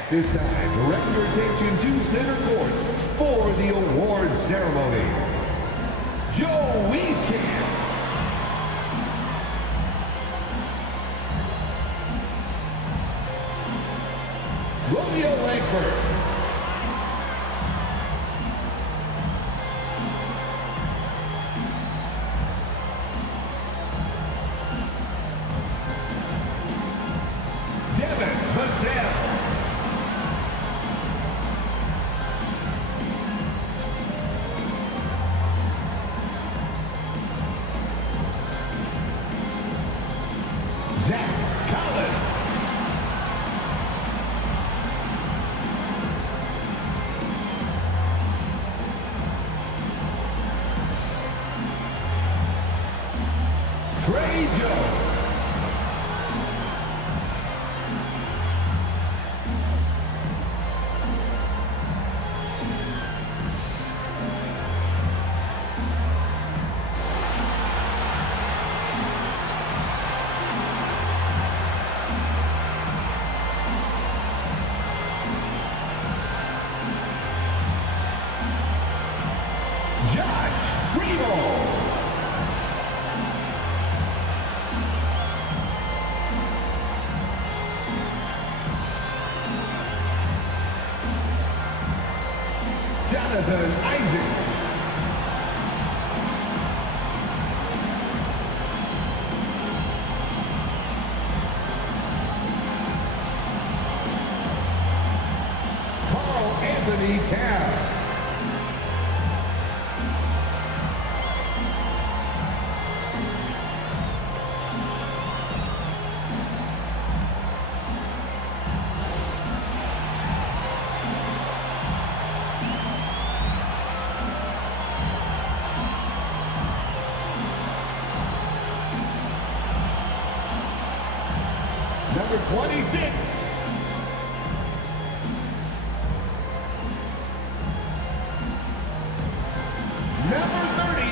At this time, direct your attention to center court for the award ceremony. Joe Wieskamp. Romeo Langford. Devin Vassell. Zach Collins. Trey Jones. Josh Primo. Jonathan Isaac. Carl Anthony Towns. Number 26. Number 30.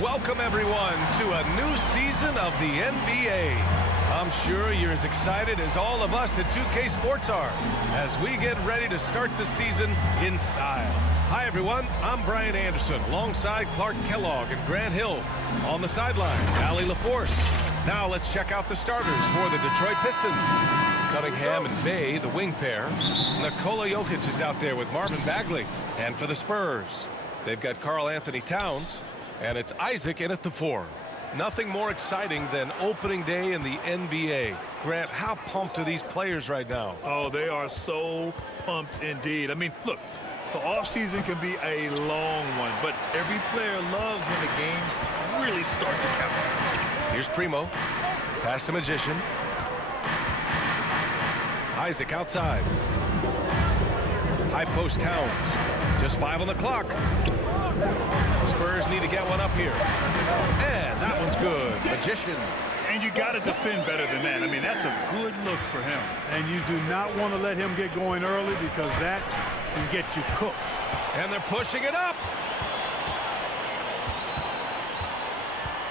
Welcome, everyone, to a new season of the NBA. I'm sure you're as excited as all of us at 2K Sports are as we get ready to start the season in style. Hi, everyone. I'm Brian Anderson alongside Clark Kellogg and Grant Hill. On the sidelines, Allie LaForce. Now let's check out the starters for the Detroit Pistons. Cunningham and Bay, the wing pair. Nikola Jokic is out there with Marvin Bagley. And for the Spurs, they've got Karl Anthony Towns. And it's Isaac in at the 4. Nothing more exciting than opening day in the NBA. Grant, how pumped are these players right now? Oh, they are so pumped indeed. I mean, look, the offseason can be a long one, but every player loves when the games really start to count. Here's Primo. Pass to Magician. Isaac outside. High post Towns. Just 5 on the clock. Spurs need to get one up here. And that one's good. Magician. And you got to defend better than that. I mean, that's a good look for him. And you do not want to let him get going early because that can get you cooked. And they're pushing it up.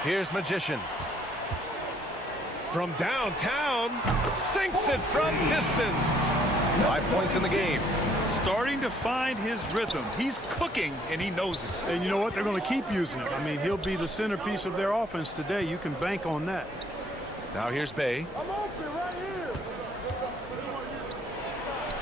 Here's Magician. From downtown, sinks it from distance. 5 points in the game. Starting to find his rhythm. He's cooking, and he knows it. And you know what? They're going to keep using him. I mean, he'll be the centerpiece of their offense today. You can bank on that. Now here's Bay. I'm open right here.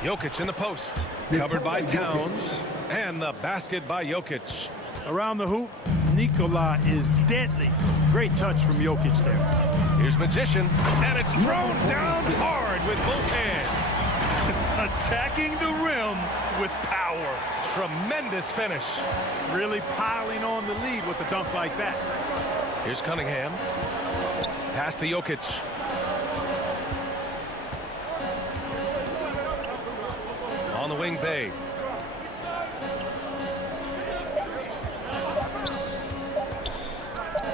Jokic in the post. Covered by Towns. And the basket by Jokic. Around the hoop, Nikola is deadly. Great touch from Jokic there. Here's Magician. And it's thrown down hard with both hands. Attacking the rim with power. Tremendous finish. Really piling on the lead with a dunk like that. Here's Cunningham. Pass to Jokic. On the wing, Bay.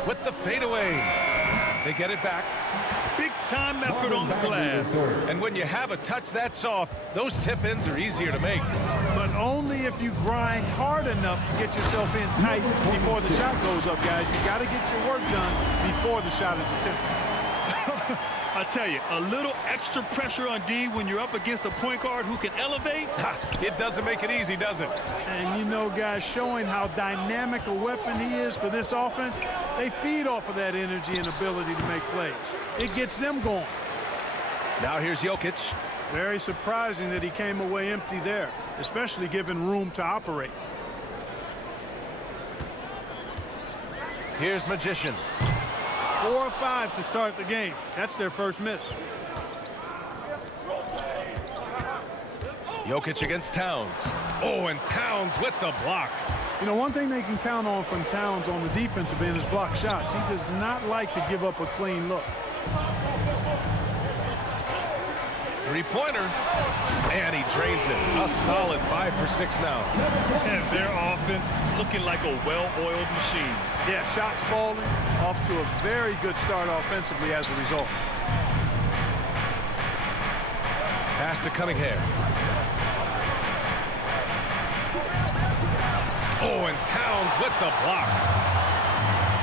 With the fadeaway. They get it back. Big time effort on the glass. And when you have a touch that soft, those tip-ins are easier to make. But only if you grind hard enough to get yourself in tight before the shot goes up, guys. You got to get your work done before the shot is attempted. I tell you, a little extra pressure on D when you're up against a point guard who can elevate. It doesn't make it easy, does it? And you know, guys, showing how dynamic a weapon he is for this offense, they feed off of that energy and ability to make plays. It gets them going. Now here's Jokic. Very surprising that he came away empty there, especially given room to operate. Here's Magician. 4 or 5 to start the game. That's their first miss. Jokic against Towns. Oh, and Towns with the block. You know, one thing they can count on from Towns on the defensive end is block shots. He does not like to give up a clean look. Three-pointer. And he drains it. A solid 5 for 6 now. And their offense looking like a well-oiled machine. Yeah, shots falling, off to a very good start offensively as a result. Pass to Cunningham. Oh, and Towns with the block.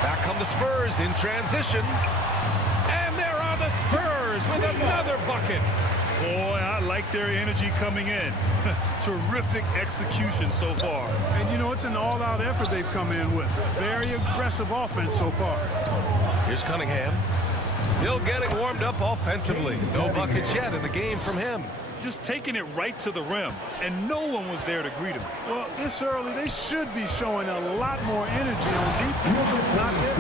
Back come the Spurs in transition. And there are the Spurs with another bucket. Boy, I like their energy coming in. Terrific execution so far. And, you know, it's an all-out effort they've come in with. Very aggressive offense so far. Here's Cunningham. Still getting warmed up offensively. No buckets yet in the game from him. Just taking it right to the rim, and no one was there to greet him. Well, this early, they should be showing a lot more energy on defense. Not there.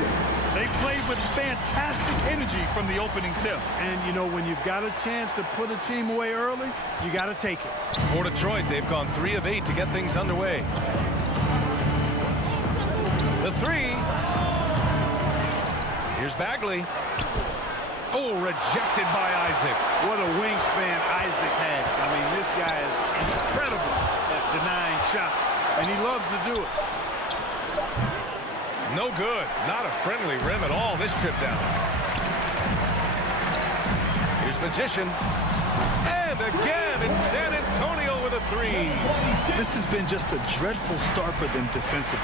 They played with fantastic energy from the opening tip. And, you know, when you've got a chance to put a team away early, you got to take it. For Detroit, they've gone 3 of 8 to get things underway. The 3. Here's Bagley. Oh, rejected by Isaac. What a wingspan Isaac has. I mean, this guy is incredible at denying shots, and he loves to do it. No good. Not a friendly rim at all this trip down. Here's Magician. And again, it's San Antonio with a 3. This has been just a dreadful start for them defensively.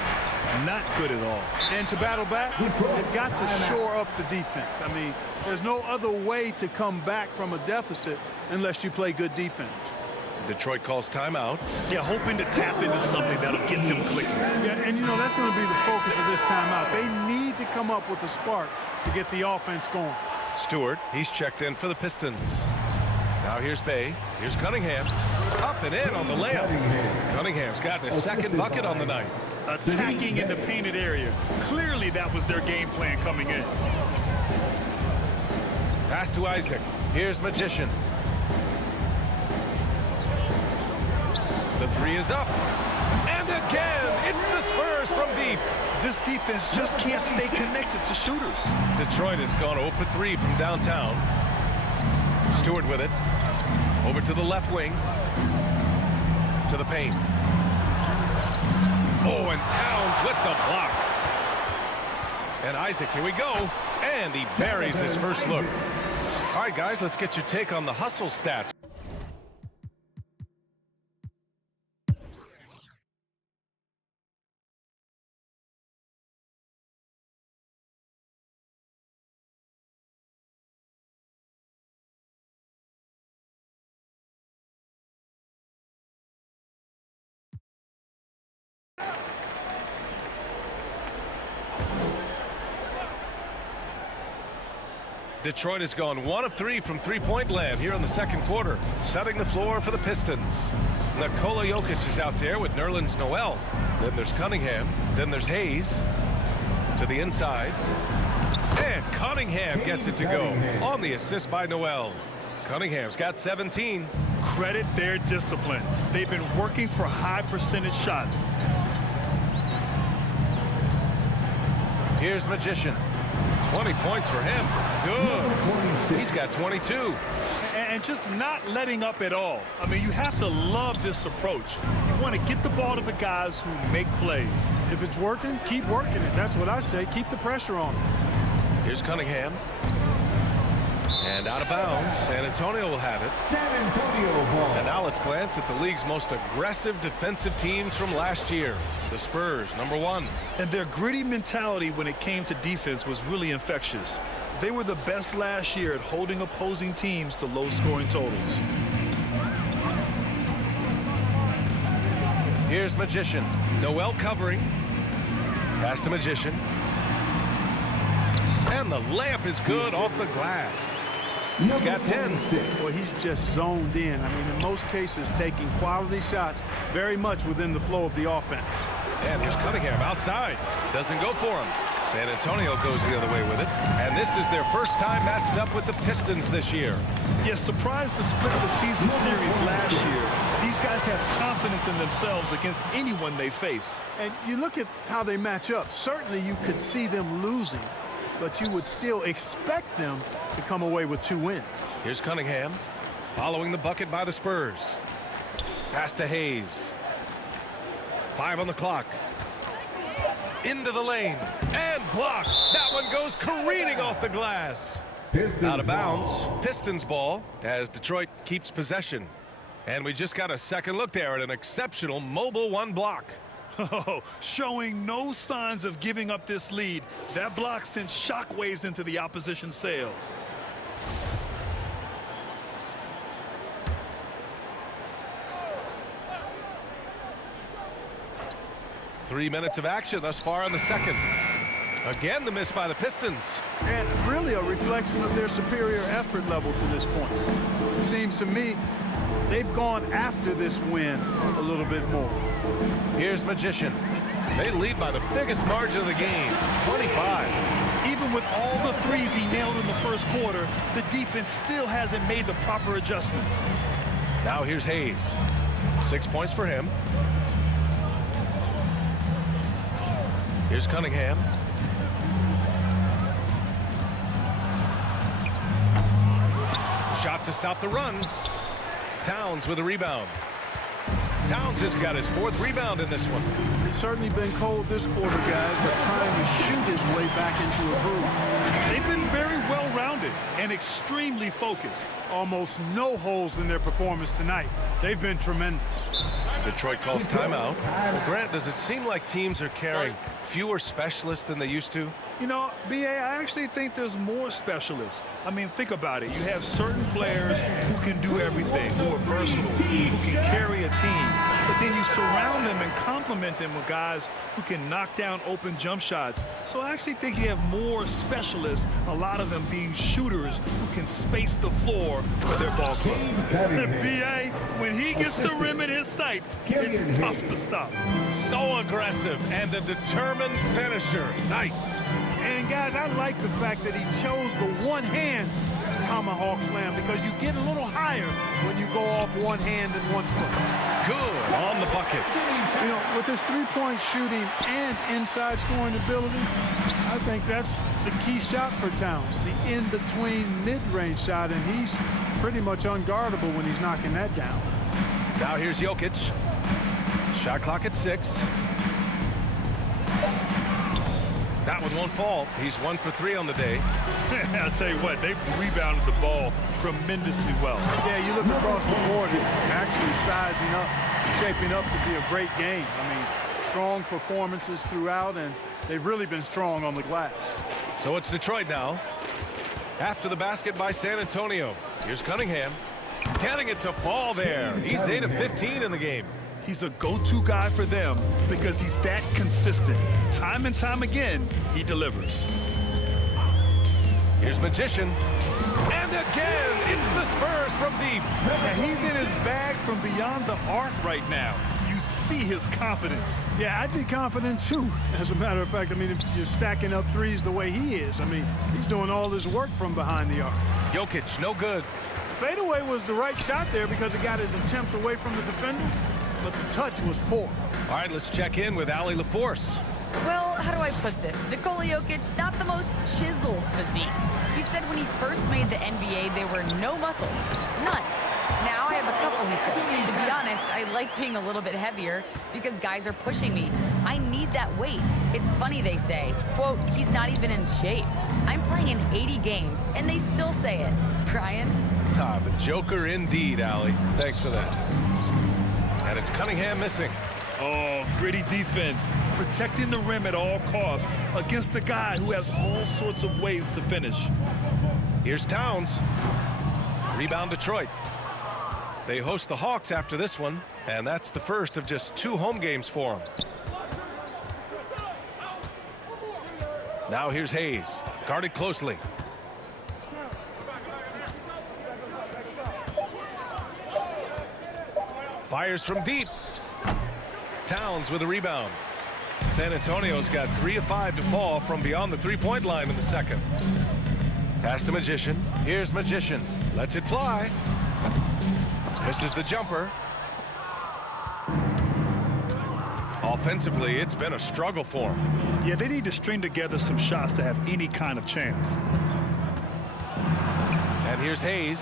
Not good at all. And to battle back, they've got to shore up the defense. I mean, there's no other way to come back from a deficit unless you play good defense. Detroit calls timeout. Yeah, hoping to tap into something that'll get them clicking. Yeah, and you know, that's going to be the focus of this timeout. They need to come up with a spark to get the offense going. Stewart, he's checked in for the Pistons. Now here's Bay. Here's Cunningham. Up and in on the layup. Cunningham's gotten his second bucket on the night. Attacking in the painted area. Clearly that was their game plan coming in. Pass to Isaac. Here's Magician. The 3 is up. And again, it's the Spurs from deep. This defense just can't stay connected to shooters. Detroit has gone 0 for 3 from downtown. Stewart with it. Over to the left wing. To the paint. Oh, and Towns with the block. And Isaac, here we go. And he buries his first look. All right, guys, let's get your take on the hustle stats. Detroit has gone 1 of 3 from three-point land here in the second quarter, setting the floor for the Pistons. Nikola Jokic is out there with Nerlens Noel. Then there's Cunningham. Then there's Hayes to the inside. And Cunningham gets it to go on the assist by Noel. Cunningham's got 17. Credit their discipline. They've been working for high percentage shots. Here's Magician. 20 points for him. Good. He's got 22. And just not letting up at all. I mean, you have to love this approach. You want to get the ball to the guys who make plays. If it's working, keep working it. That's what I say. Keep the pressure on. Here's Cunningham. And out of bounds. San Antonio will have it. San Antonio ball. And now let's glance at the league's most aggressive defensive teams from last year. The Spurs, #1. And their gritty mentality when it came to defense was really infectious. They were the best last year at holding opposing teams to low-scoring totals. Here's Magician. Noel covering. Pass to Magician. And the layup is good off the glass. He's got 10. Well, he's just zoned in. I mean, in most cases, taking quality shots very much within the flow of the offense. And here's Cunningham outside. Doesn't go for him. San Antonio goes the other way with it. And this is their first time matched up with the Pistons this year. Yes, surprised to split the season series last year. These guys have confidence in themselves against anyone they face. And you look at how they match up. Certainly, you could see them losing, but you would still expect them to come away with 2 wins. Here's Cunningham following the bucket by the Spurs. Pass to Hayes. 5 on the clock. Into the lane and blocked. That one goes careening off the glass. Pistons Out of bounds. ball. Pistons ball as Detroit keeps possession. And we just got a second look there at an exceptional mobile 1 block. Oh, showing no signs of giving up this lead. That block sent shockwaves into the opposition sails. Three minutes of action thus far in the second. Again, the miss by the Pistons. And really a reflection of their superior effort level to this point. It seems to me they've gone after this win a little bit more. Here's Magician. They lead by the biggest margin of the game, 25. Even with all the threes he nailed in the first quarter, the defense still hasn't made the proper adjustments. Now here's Hayes. 6 points for him. Here's Cunningham. Shot to stop the run. Towns with a rebound. Towns has got his 4th rebound in this one. It's certainly been cold this quarter, guys, but trying to shoot his way back into a groove. They've been very well-rounded and extremely focused. Almost no holes in their performance tonight. They've been tremendous. Detroit calls timeout. Well, Grant, does it seem like teams are carrying fewer specialists than they used to? You know, B.A., I actually think there's more specialists. I mean, think about it. You have certain players who can do everything, who are versatile, who can carry a team. But then you surround them and complement them with guys who can knock down open jump shots. So I actually think you have more specialists, a lot of them being shooters who can space the floor for their ball club. And B.A., when he gets the rim in his sights, it's tough to stop. So aggressive and a determined finisher. Nice. And, guys, I like the fact that he chose the one-hand tomahawk slam because you get a little higher when you go off one hand and 1 foot. Good on the bucket. You know, with his three-point shooting and inside scoring ability, I think that's the key shot for Towns, the in-between mid-range shot, and he's pretty much unguardable when he's knocking that down. Now here's Jokic. Shot clock at 6. That one won't fall. He's 1 for 3 on the day. I'll tell you what, they've rebounded the ball tremendously well. Yeah, you look across the board, it's actually sizing up, shaping up to be a great game. I mean, strong performances throughout, and they've really been strong on the glass. So it's Detroit now. After the basket by San Antonio. Here's Cunningham. Getting it to fall there. He's 8 of 15 in the game. He's a go-to guy for them because he's that consistent. Time and time again, he delivers. Here's Magician. And again, it's the Spurs from deep. Yeah, he's in his bag from beyond the arc right now. You see his confidence. Yeah, I'd be confident too. As a matter of fact, I mean, if you're stacking up threes the way he is, I mean, he's doing all his work from behind the arc. Jokic, no good. Fadeaway was the right shot there because it got his attempt away from the defender, but the touch was poor. All right, let's check in with Allie LaForce. Well, how do I put this? Nikola Jokic, not the most chiseled physique. He said when he first made the NBA, there were no muscles. None. Now I have a couple little, he said. To be honest, I like being a little bit heavier because guys are pushing me. I need that weight. It's funny they say, quote, he's not even in shape. I'm playing in 80 games, and they still say it. Brian? Ah, the Joker indeed, Allie. Thanks for that. And it's Cunningham missing. Oh, gritty defense. Protecting the rim at all costs against a guy who has all sorts of ways to finish. Here's Towns. Rebound Detroit. They host the Hawks after this one, and that's the first of just 2 home games for them. Now here's Hayes, guarded closely. Fires from deep. Towns with a rebound. San Antonio's got 3 of 5 to fall from beyond the three-point line in the second. Pass to Magician. Here's Magician. Lets it fly. Misses the jumper. Offensively, it's been a struggle for him. Yeah, they need to string together some shots to have any kind of chance. And here's Hayes.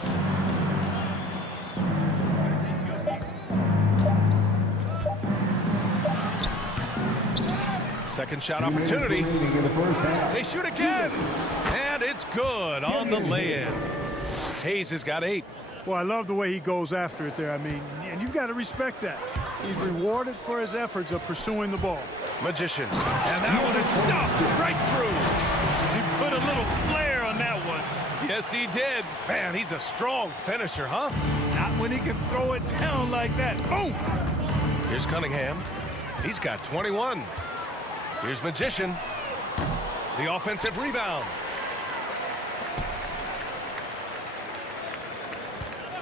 Second shot opportunity. They shoot again. And it's good on the lay-in. Hayes has got 8. Well, I love the way he goes after it there. I mean, and you've got to respect that. He's rewarded for his efforts of pursuing the ball. Magician. And that one is stuffed right through. He put a little flair on that one. Yes, he did. Man, he's a strong finisher, huh? Not when he can throw it down like that. Boom! Here's Cunningham. He's got 21. Here's Magician. The offensive rebound.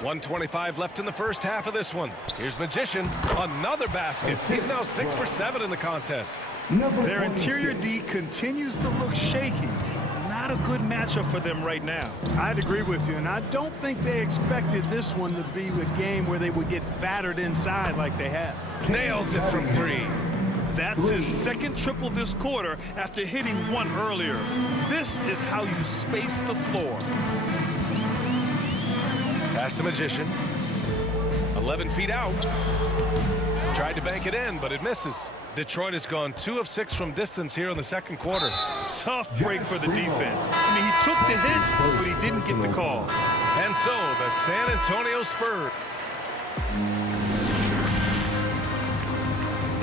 1:25 left in the first half of this one. Here's Magician. Another basket. He's now 6 for 7 in the contest. Their interior D continues to look shaky. Not a good matchup for them right now. I'd agree with you, and I don't think they expected this one to be a game where they would get battered inside like they have. Nails it from 3. That's his second triple this quarter after hitting one earlier. This is how you space the floor. Pass to Magician. 11 feet out. Tried to bank it in, but it misses. Detroit has gone 2 of 6 from distance here in the second quarter. Tough break for the defense. I mean, he took the hit, but he didn't get the call. And so the San Antonio Spurs.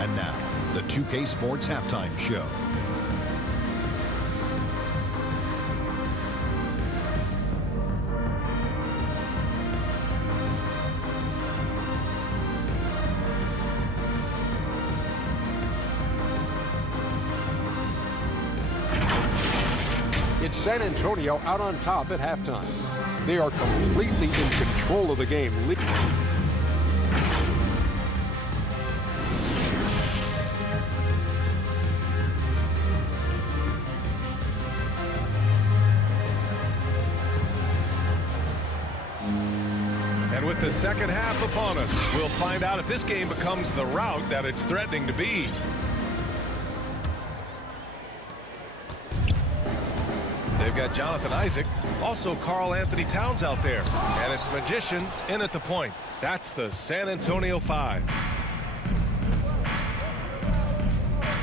And now, the 2K Sports Halftime Show. It's San Antonio out on top at halftime. They are completely in control of the game. And with the second half upon us, we'll find out if this game becomes the rout that it's threatening to be. They've got Jonathan Isaac, also Karl Anthony Towns out there. And it's Magician in at the point. That's the San Antonio 5.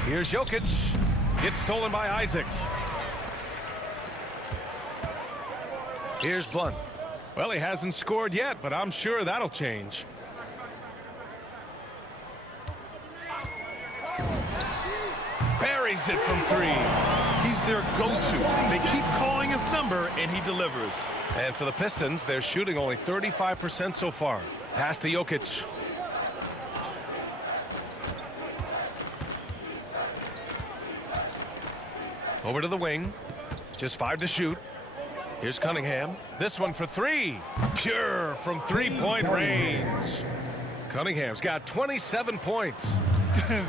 Here's Jokic. Gets stolen by Isaac. Here's Blunt. Well, he hasn't scored yet, but I'm sure that'll change. Buries it from 3. He's their go-to. They keep calling his number, and he delivers. And for the Pistons, they're shooting only 35% so far. Pass to Jokic. Over to the wing. Just 5 to shoot. Here's Cunningham. This one for 3. Pure from three-point range. Cunningham's got 27 points.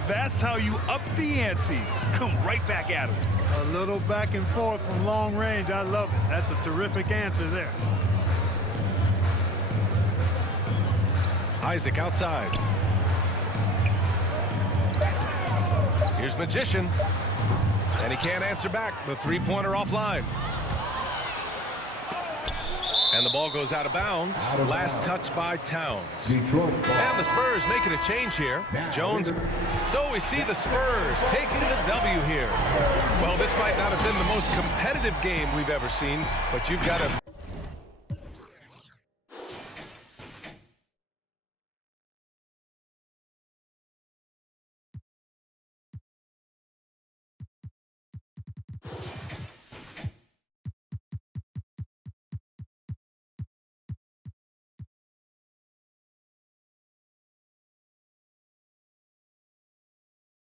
That's how you up the ante. Come right back at him. A little back and forth from long range. I love it. That's a terrific answer there. Isaac outside. Here's Magician. And he can't answer back. The three-pointer offline. And the ball goes out of bounds. Last touch by Towns. Detroit ball. And the Spurs making a change here. Jones. So we see the Spurs taking the W here. Well, this might not have been the most competitive game we've ever seen, but you've got to